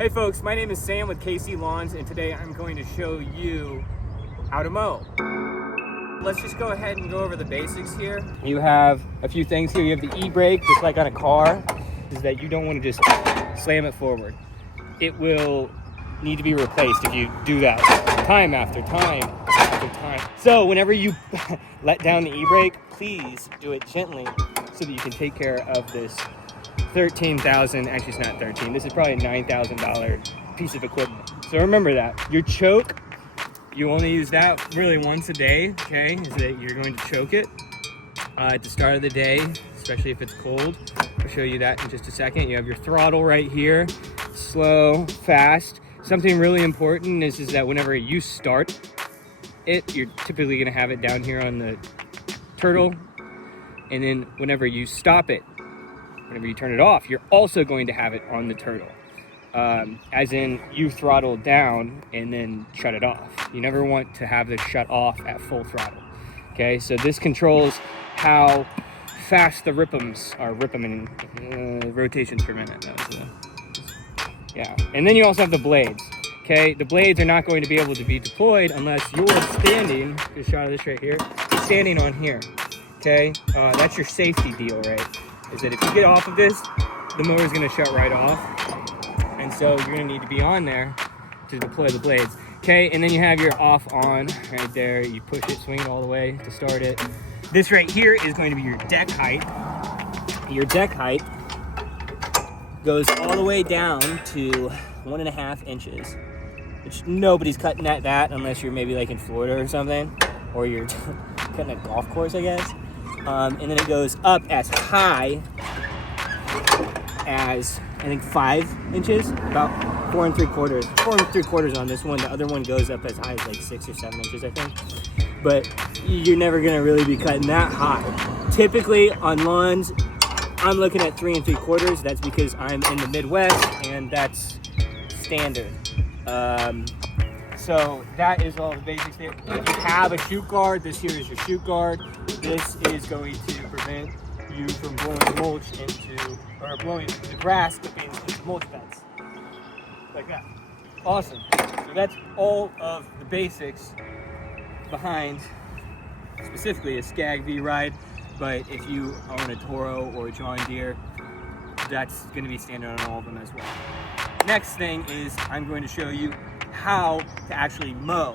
Hey folks, my name is Sam with KC Lawns, and today I'm going to show you how to mow. Let's just go ahead and go over the basics here. You have a few things here. You have the e-brake, just like on a car, is that you don't want to just slam it forward. It will need to be replaced if you do that time after time after time. So whenever you let down the e-brake, please do it gently so that you can take care of this $13,000, actually it's not 13, this is probably a $9,000 piece of equipment. So remember that. Your choke, you only use that really once a day, okay? Is that you're going to choke it at the start of the day, especially if it's cold. I'll show you that in just a second. You have your throttle right here, slow, fast. Something really important is that whenever you start it, you're typically gonna have it down here on the turtle. And then whenever you stop it, whenever you turn it off, you're also going to have it on the turtle. As in, you throttle down and then shut it off. You never want to have this shut off at full throttle. Okay, so this controls how fast the rip'ems are. Rip'em in rotations per minute. Yeah, and then you also have the blades. Okay, the blades are not going to be able to be deployed unless you're standing, get a shot of this right here, standing on here. Okay, that's your safety deal, right? Is that if you get off of this, the mower is going to shut right off. And so you're going to need to be on there to deploy the blades. Okay, and then you have your off on right there. You push it, swing it all the way to start it. This right here is going to be your deck height. Your deck height goes all the way down to 1.5 inches, which nobody's cutting at that unless you're maybe like in Florida or something, or you're cutting a golf course, I guess. And then it goes up as high as, I think, 5 inches, about 4 3/4. 4 3/4 on this one. The other one goes up as high as like 6 or 7 inches, I think. But you're never gonna really be cutting that high. Typically on lawns, I'm looking at 3 3/4. That's because I'm in the Midwest and that's standard. So that is all the basics there. If you have a shoot guard, this here is your shoot guard. This is going to prevent you from blowing mulch into, or blowing the grass into mulch beds. Like that. Awesome. So that's all of the basics behind specifically a Skag V ride. But if you own a Toro or a John Deere, that's going to be standard on all of them as well. Next thing is I'm going to show you how to actually mow